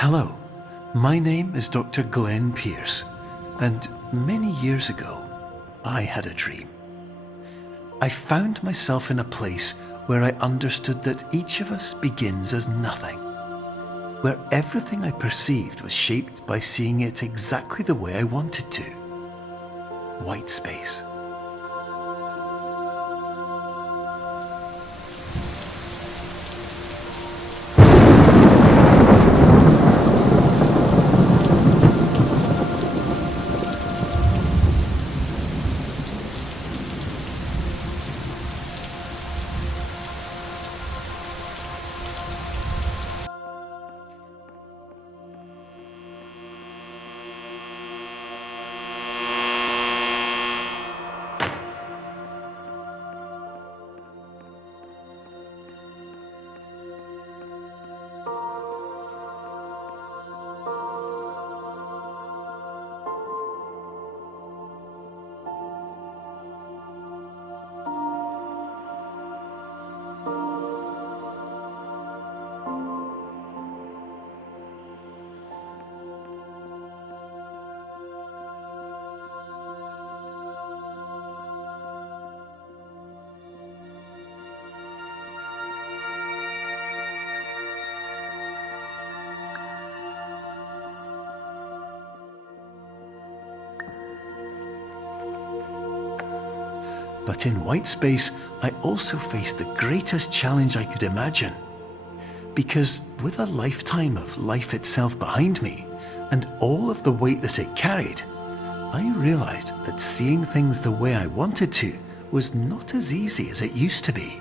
Hello, my name is Dr. Glenn Pierce, and many years ago, I had a dream. I found myself in a place where I understood that each of us begins as nothing, where everything I perceived was shaped by seeing it exactly the way I wanted to. White space. But in white space, I also faced the greatest challenge I could imagine. Because with a lifetime of life itself behind me, and all of the weight that it carried, I realized that seeing things the way I wanted to was not as easy as it used to be.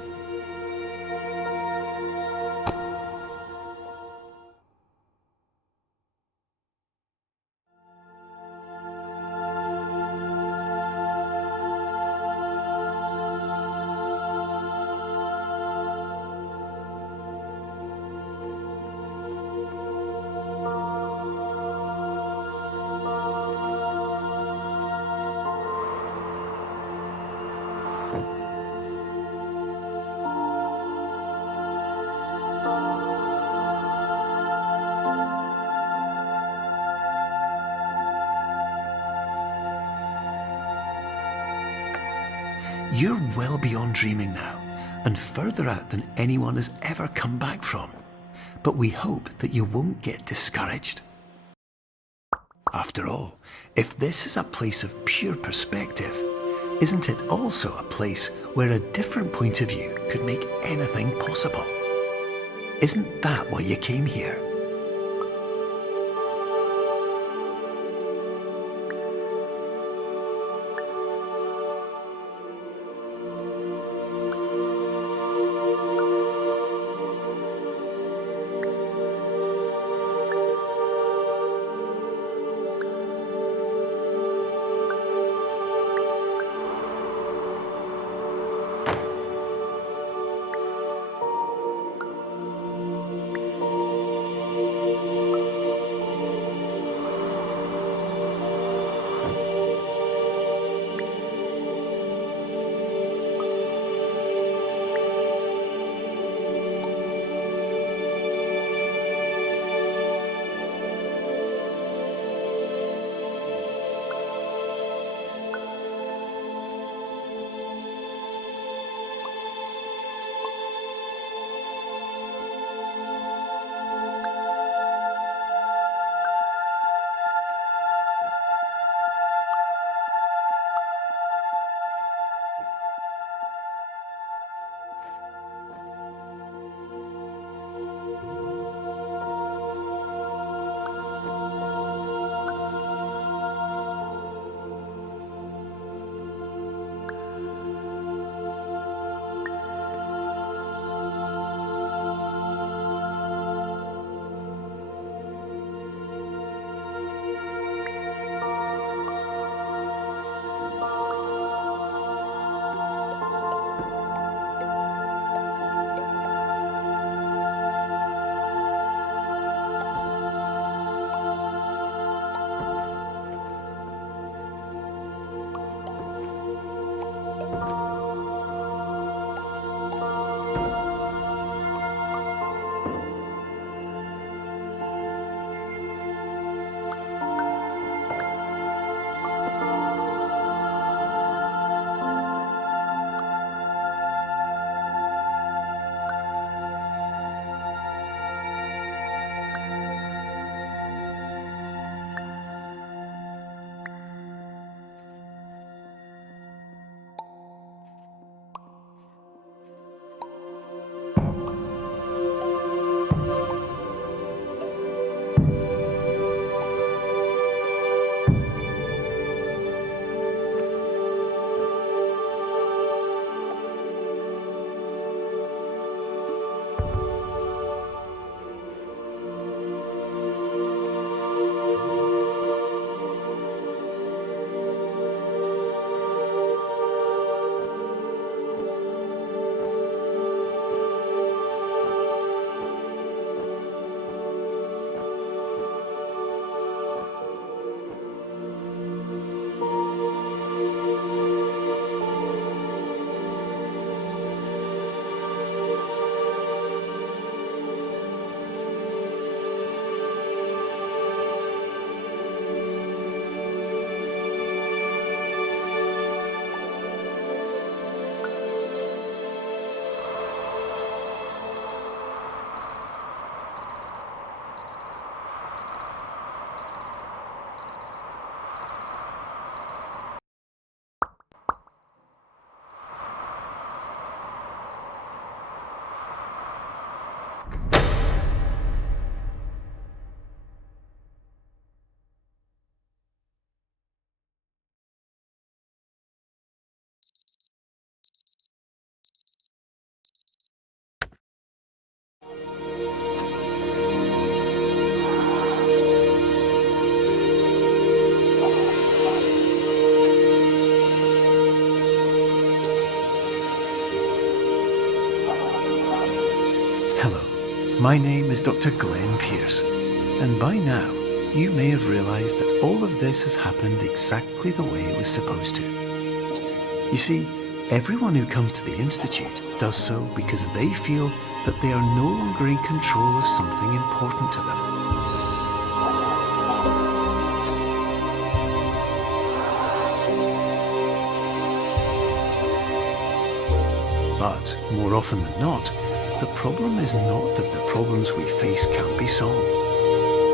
You're well beyond dreaming now, and further out than anyone has ever come back from. But we hope that you won't get discouraged. After all, if this is a place of pure perspective, isn't it also a place where a different point of view could make anything possible? Isn't that why you came here? Hello, my name is Dr. Glenn Pierce, and by now you may have realised that all of this has happened exactly the way it was supposed to. You see, everyone who comes to the Institute does so because they feel that they are no longer in control of something important to them. But more often than not, the problem is not that the problems we face can't be solved.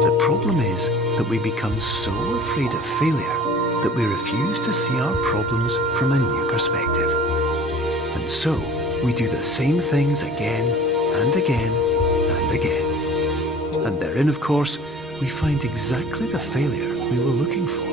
The problem is that we become so afraid of failure that we refuse to see our problems from a new perspective. And so we do the same things again and again and again. And therein, of course, we find exactly the failure we were looking for.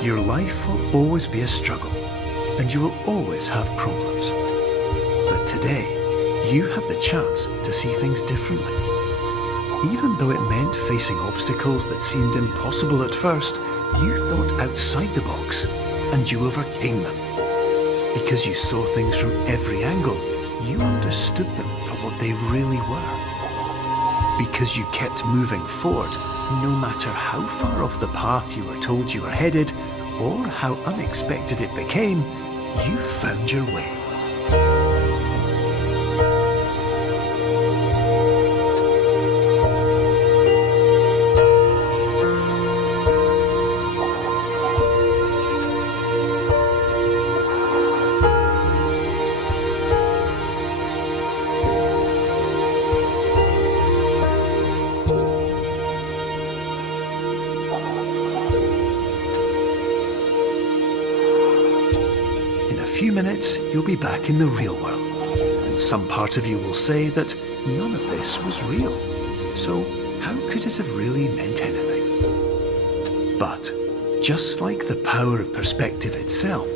Your life will always be a struggle, and you will always have problems. But today, you had the chance to see things differently. Even though it meant facing obstacles that seemed impossible at first, you thought outside the box, and you overcame them. Because you saw things from every angle, you understood them for what they really were. Because you kept moving forward, no matter how far off the path you were told you were headed, or how unexpected it became, you found your way. In a few minutes, you'll be back in the real world, and some part of you will say that none of this was real. So how could it have really meant anything? But just like the power of perspective itself,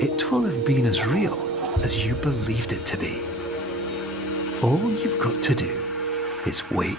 it will have been as real as you believed it to be. All you've got to do is wait